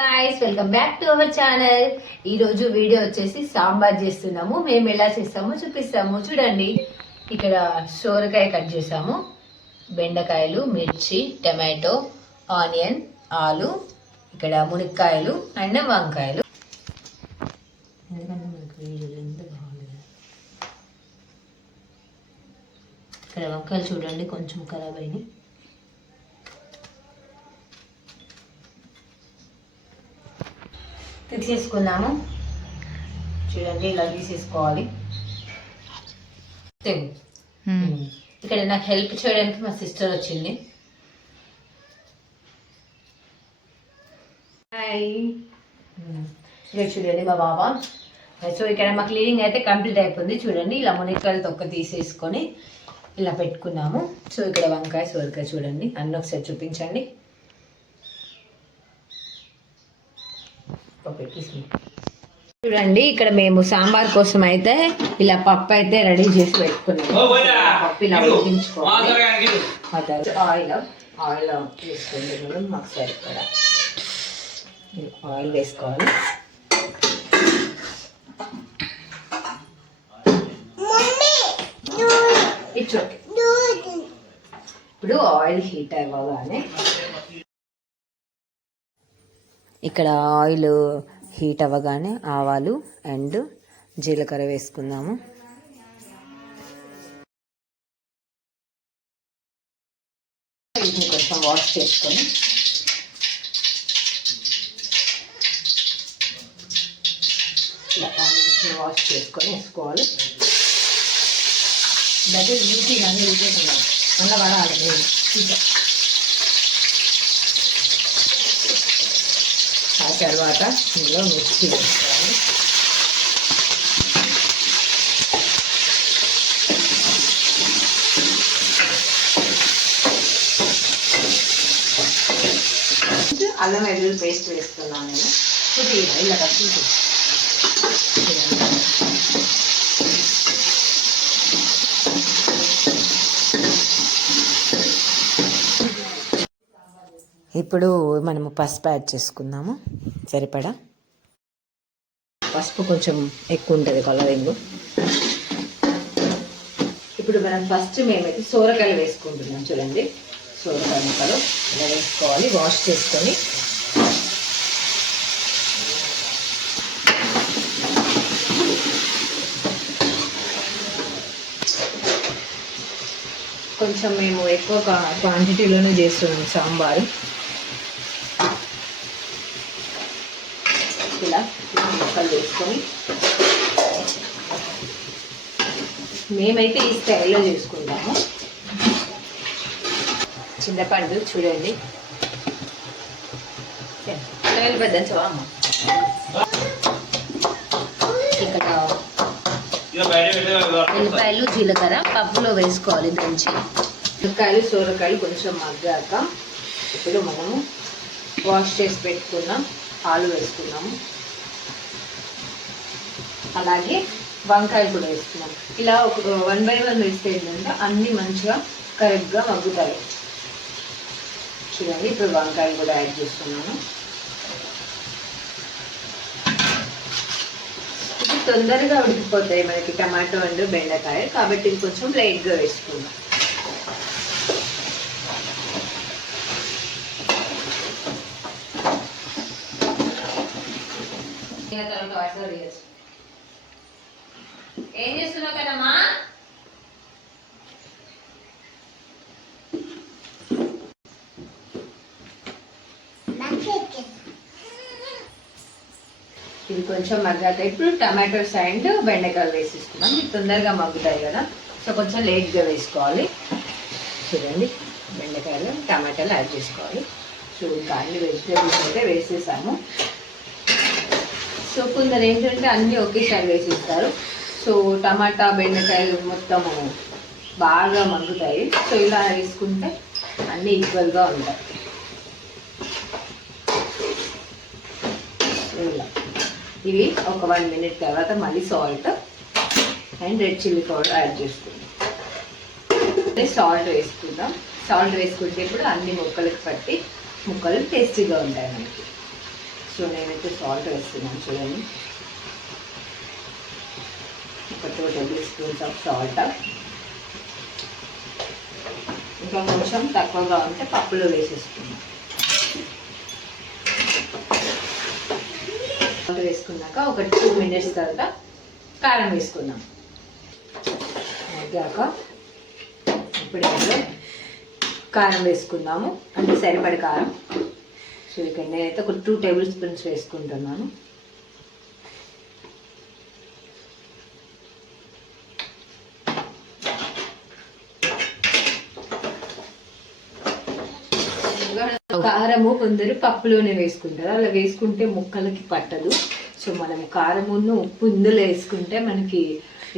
Guys welcome back to our channel. ఈ రోజు video వచ్చేసి సాంబార్ చేస్తున్నాము. మేము ఎలా చేస్తామో చూపిస్తాము చూడండి. ఇక్కడ సోరకాయ కట్ చేసాము, బెండకాయలు, మిర్చి, టమాటో, ఆనియన్, ఆలు, ఇక్కడ మునక్కాయలు అండ్ వంకాయలు. ఇక్కడ వంకాయలు చూడండి కొంచెం ఖరాబ్ అయినాయి. తీసేసుకున్నాము చూడండి, ఇలా తీసేసుకోవాలి. ఇక్కడ నాకు హెల్ప్ చేయడానికి మా సిస్టర్ వచ్చింది. ఇక్కడ చూడండి మా బాబా. సో ఇక్కడ మా క్లీనింగ్ అయితే కంప్లీట్ అయిపోయింది. చూడండి ఇలా మునక్కాయలు తొక్క తీసేసుకొని ఇలా పెట్టుకున్నాము. సో ఇక్కడ వంకాయ సోరకాయ చూడండి, అన్నీ ఒకసారి చూపించండి. చూడండి ఇక్కడ మేము సాంబార్ కోసం అయితే ఇలా పప్పు అయితే రెడీ చేసి పెట్టుకున్నాము. పప్పు ఇలా ఉడికించుకోవాలి. ఆయిల్ వేసుకుంటున్నాం. మాకు సరిపడా ఆయిల్ వేసుకోవాలి. It's okay. ఇప్పుడు ఆయిల్ హీట్ అవ్వగానే ఇక్కడ ఆయిల్ హీట్ అవ్వగానే ఆవాలు అండ్ జీలకర్ర వేసుకుందాము. వీటిని కొంచెం వాష్ చేసుకొని ఇలా ఆనియన్స్ వాష్ చేసుకొని వేసుకోవాలి. దట్ ఈస్ నీట్గా అన్ని ఉడికేస్తున్నాం అన్న పడాలి. ఆ తర్వాత ఇందులో మిర్చి వేసుకోవాలి. అల్లం వెల్లుల్లి పేస్ట్ వేస్తున్నాను నేను. పుదీనా ఇలా కలిసి ఇప్పుడు మనము పసుపు యాడ్ చేసుకుందాము సరిపడా. పసుపు కొంచెం ఎక్కువ ఉంటుంది కలరింగ్. ఇప్పుడు మనం ఫస్ట్ మేమైతే సోరకాయలు వేసుకుంటున్నాం. చూడండి సోరకాయ ముక్కలు ఇలా వేసుకోవాలి. వాష్ చేసుకొని కొంచెం మేము ఎక్కువ క్వాంటిటీలోనే చేస్తున్నాం సాంబారు. ఇలా ముక్కలు వేసుకొని మేమైతే ఈ స్టైల్లో చేసుకుంటాము. చింతపండు చూడండి పెద్దంచవా అమ్మ. ఇక్కడ ఉల్లిపాయలు జీలకర్ర పప్పులో వేసుకోవాలి దంచి. ఉల్లిపాయలు సోరకాయలు కొంచెం మగ్గాక ఇప్పుడు మనము వాష్ చేసి పెట్టుకున్నాం ఆలు వేసుకున్నాము. అలాగే వంకాయలు కూడా వేసుకున్నాం. ఇలా ఒక 1 by 1 వేస్తే ఏంటంటే అన్నీ మంచిగా కరెక్ట్గా మగ్గుతాయి. చూడండి ఇప్పుడు వంకాయలు కూడా యాడ్ చేస్తున్నాను. ఇది తొందరగా ఉడికిపోతాయి మనకి టమాటో అండ్ బెండకాయ, కాబట్టి ఇది కొంచెం లైట్గా వేసుకుందాం. ఏం చేస్తున్నావు కదమ్మా? ఇది కొంచెం మగ్గాక ఇప్పుడు టమాటోస్ అండ్ బెండకాయలు వేసేసుకున్నాం. ఇది తొందరగా మగ్గుతాయి కదా, సో కొంచెం లేట్గా వేసుకోవాలి. చూడండి బెండకాయలు టమాటాలు యాడ్ చేసుకోవాలి. సో ఇంకా అన్ని వెజిటేబుల్స్ అయితే వేసేసాము. సో కొందరు ఏంటంటే అన్నీ ఒకేసారి వేసేస్తారు. సో టమాటా బెండకాయలు మొత్తము బాగా మగ్గుతాయి. సో ఇలా వేసుకుంటే అన్నీ ఈక్వల్గా ఉంటాయి. ఇలా ఇవి ఒక 1 minute తర్వాత మళ్ళీ salt and red chilli powder add చేసుకుందాం. సాల్ట్ వేసుకుందాం. సాల్ట్ వేసుకుంటే ఇప్పుడు అన్ని ముక్కలకి పట్టి ముక్కలు టేస్టీగా ఉంటాయి మనకి. సో సో నేనైతే సాల్ట్ వేస్తున్నాను చూడండి. ఒక 2 టేబుల్ స్పూన్స్ ఆఫ్ సాల్ట్. ఇంకా కొంచెం తక్కువగా ఉంటే పప్పులో వేసేసుకున్నాం. వేసుకున్నాక ఒక 2 మినిట్స్ తర్వాత కారం వేసుకుందాం. మగ్గాక ఇప్పుడు ఇందులో కారం వేసుకుందాము, అంటే సరిపడి కారం. సో ఇక్కడ నేనైతే ఒక 2 టేబుల్ స్పూన్స్ వేసుకుంటున్నాను. కారము కొందరు పప్పులోనే వేసుకుంటారు, అలా వేసుకుంటే ముక్కలకి పట్టదు. సో మనం కారమును ఉప్పు ఇందులో వేసుకుంటే మనకి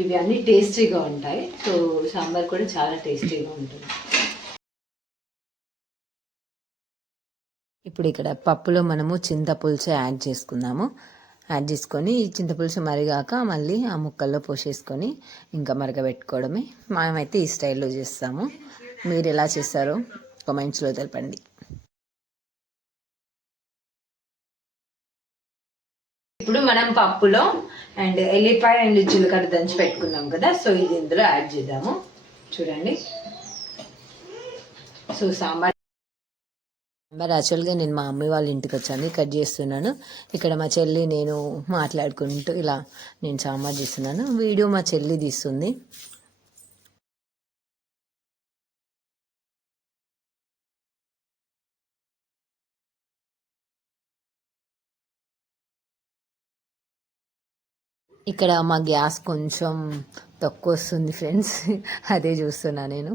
ఇవి అన్నీ టేస్టీగా ఉంటాయి. సో సాంబార్ కూడా చాలా టేస్టీగా ఉంటుంది. ఇప్పుడు ఇక్కడ పప్పులో మనము చింతపులుసు యాడ్ చేసుకుందాము. యాడ్ చేసుకొని ఈ చింతపులుసు మరిగాక మళ్ళీ ఆ ముక్కల్లో పోసేసుకొని ఇంకా మరగబెట్టుకోవడమే. మనమైతే ఈ స్టైల్లో చేస్తాము. మీరు ఎలా చేస్తారో కామెంట్స్లో తెలపండి. ఇప్పుడు మనం పప్పులో అండ్ ఎల్లిపాయ అండ్ జీలకర్ర దంచి పెట్టుకున్నాం కదా, సో ఇది ఇందులో యాడ్ చేద్దాము. చూడండి. సో సాంబార్ యాక్చువల్గా నేను మా అమ్మ వాళ్ళ ఇంటికి వచ్చాను, కట్ చేస్తున్నాను. ఇక్కడ మా చెల్లి నేను మాట్లాడుకుంటూ ఇలా నేను సాంబార్ చేస్తున్నాను. వీడియో మా చెల్లి తీస్తుంది. ఇక్కడ మా గ్యాస్ కొంచెం తక్కువ వస్తుంది ఫ్రెండ్స్, అదే చూస్తున్నా నేను.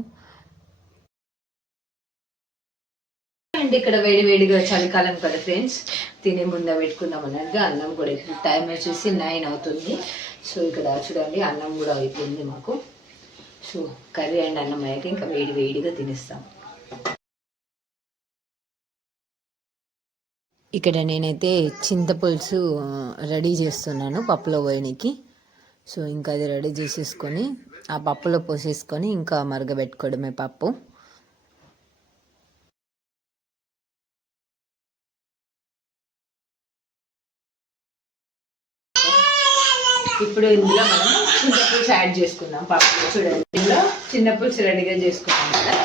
అండ్ ఇక్కడ వేడిగా చలికాలం కదా ఫ్రెండ్స్, తినే ముందు పెట్టుకుందాం అన్నట్టుగా అన్నం కూడా ఇప్పుడు టైం వచ్చేసి 9 అవుతుంది. సో ఇక్కడ చూడండి అన్నం కూడా అయిపోయింది మాకు. సో కర్రీ అండ్ అన్నం అయ్యాక ఇంకా వేడిగా తినేస్తాం. ఇక్కడ నేనైతే చింతపులుసు రెడీ చేస్తున్నాను పప్పులో పోయడానికి. సో ఇంకా అది రెడీ చేసేసుకొని ఆ పప్పులో పోసేసుకొని ఇంకా మరగబెట్టుకోవడమే పప్పు. ఇప్పుడు ఇందులో మనం చింతపులుసు యాడ్ చేసుకుందాం పప్పులో. చూడండి, ఇందులో చింతపులుసు రెడీగా చేసుకున్నాం కదా,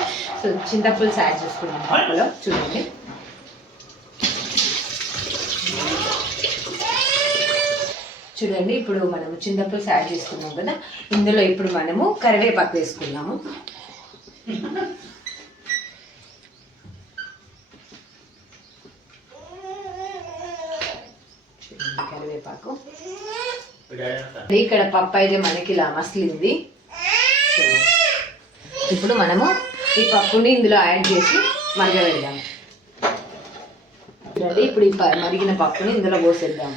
సో చింతపులుసు యాడ్ చేసుకున్నాం పప్పులో. చూడండి. చూడండి, ఇప్పుడు మనము చింతపులుసు యాడ్ చేసుకున్నాం కదా, ఇందులో ఇప్పుడు మనము కరివేపాకు వేసుకున్నాము. కరివేపాకు. ఇక్కడ పప్పు అయితే మనకి ఇలా మసిలింది. సో ఇప్పుడు మనము ఈ పప్పుని ఇందులో యాడ్ చేసి మరగబెడదాం. ఇప్పుడు ఈ మరిగిన పప్పుని ఇందులో పోసేద్దాం.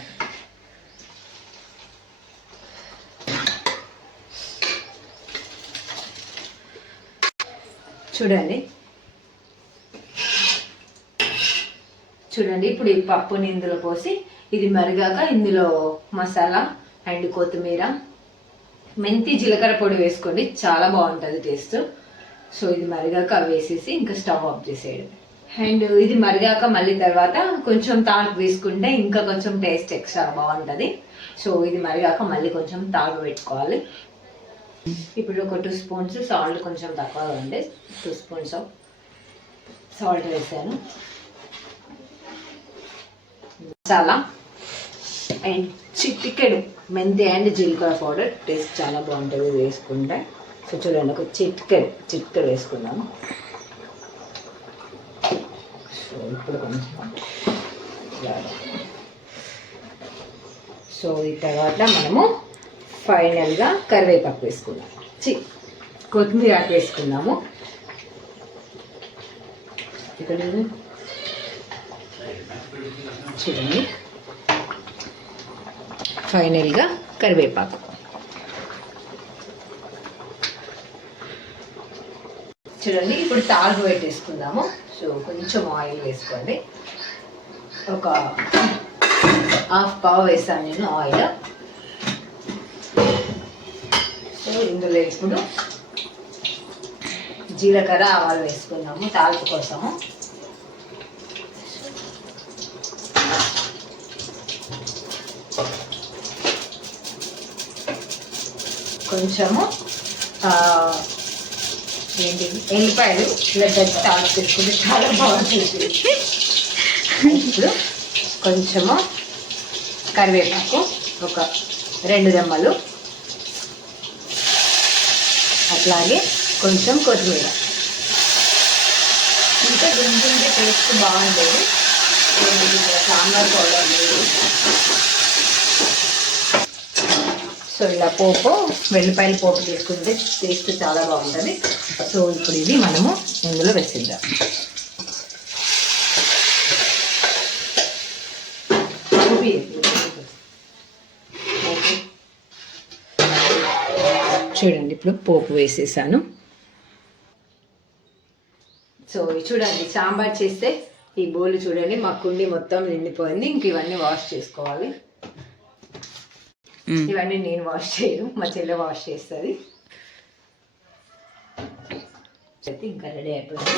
చూడండి ఇప్పుడు ఈ పప్పుని ఇందులో పోసి ఇది మరిగాక ఇందులో మసాలా అండ్ కొత్తిమీర, మెంతి, జీలకర్ర పొడి వేసుకోండి, చాలా బాగుంటుంది టేస్ట్. సో ఇది మరిగాక వేసేసి ఇంకా స్టవ్ ఆఫ్ చేసేయడం. అండ్ ఇది మరిగాక మళ్ళీ తర్వాత కొంచెం తాలింపు వేసుకుంటే ఇంకా కొంచెం టేస్ట్ ఎక్స్ట్రా బాగుంటుంది. సో ఇది మరిగాక మళ్ళీ కొంచెం తాలింపు పెట్టుకోవాలి. ఇప్పుడు ఒక 2 స్పూన్స్ సాల్ట్, కొంచెం తక్కువగా ఉండే 2 స్పూన్స్ ఆఫ్ సాల్ట్ వేసాను. మసాలా అండ్ చిటికెడు మెంతి అండ్ జీలకర్ర పౌడర్, టేస్ట్ చాలా బాగుంటుంది వేసుకుంటే. సో చూడండి, ఒక చిటికెడు వేసుకున్నాను. సో ఇప్పుడు కొంచెం సో ఈ తర్వాత మనము ఫైనల్గా కరివేపాకు వేసుకుందాం, కొత్తిమీర వేసుకుందాము. ఇక్కడ చూడండి, ఫైనల్గా కరివేపాకు. చూడండి, ఇప్పుడు తాలింపు పెట్టేసుకుందాము. సో కొంచెం ఆయిల్ వేసుకోండి, ఒక హాఫ్ పావు వేసాను నేను ఆయిల్. సో ఇందులో ఇప్పుడు జీలకర్ర, ఆవాలు వేసుకున్నాము తాలింపు కోసము. కొంచెము ఏంటి ఎల్లిపాయలు ఇలా దగ్గర తాడు తీసుకుంటే చాలా బాగుంటుంది. ఇప్పుడు కొంచెము కరివేపాకు ఒక 2 రెమ్మలు, అట్లాగే కొంచెం కొత్తిమీర. ఇంకా దించుంటే టేస్ట్ బాగుండేది. సాంబార్ పౌడర్ లేదు. సో ఇలా పోపు వెల్లిపాయల పోపు చేసుకుంటే టేస్ట్ చాలా బాగుంటుంది. సో ఇప్పుడు ఇది మనము ఇందులో వేసిద్దాం. చూడండి ఇప్పుడు పోపు వేసేసాను. సో చూడండి సాంబార్ చేస్తే ఈ బౌల్ చూడండి మా కుండి మొత్తం నిండిపోయింది. ఇంక ఇవన్నీ వాష్ చేసుకోవాలి. ఇవన్నీ నేను వాష్ చేయను, మా చెల్లె వాష్ చేస్తుంది. ఇంకా రెడీ అయిపోయింది.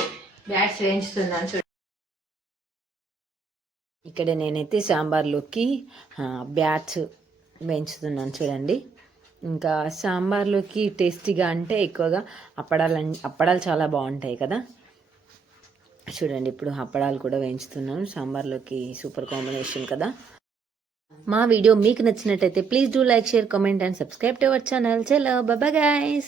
బ్యాట్స్ వేయించుతున్నాను చూడండి. ఇక్కడ నేనైతే సాంబార్లోకి బ్యాట్స్ వేయించుతున్నాను చూడండి. ఇంకా సాంబార్లోకి టేస్టీగా అంటే ఎక్కువగా అప్పడాలు చాలా బాగుంటాయి కదా. చూడండి ఇప్పుడు అప్పడాలు కూడా వేయించుతున్నాను. సాంబార్లోకి సూపర్ కాంబినేషన్ కదా. మా వీడియో మీకు నచ్చినట్టయితే please do like, share, comment and subscribe to our channel. చలో బాయ్ గైస్.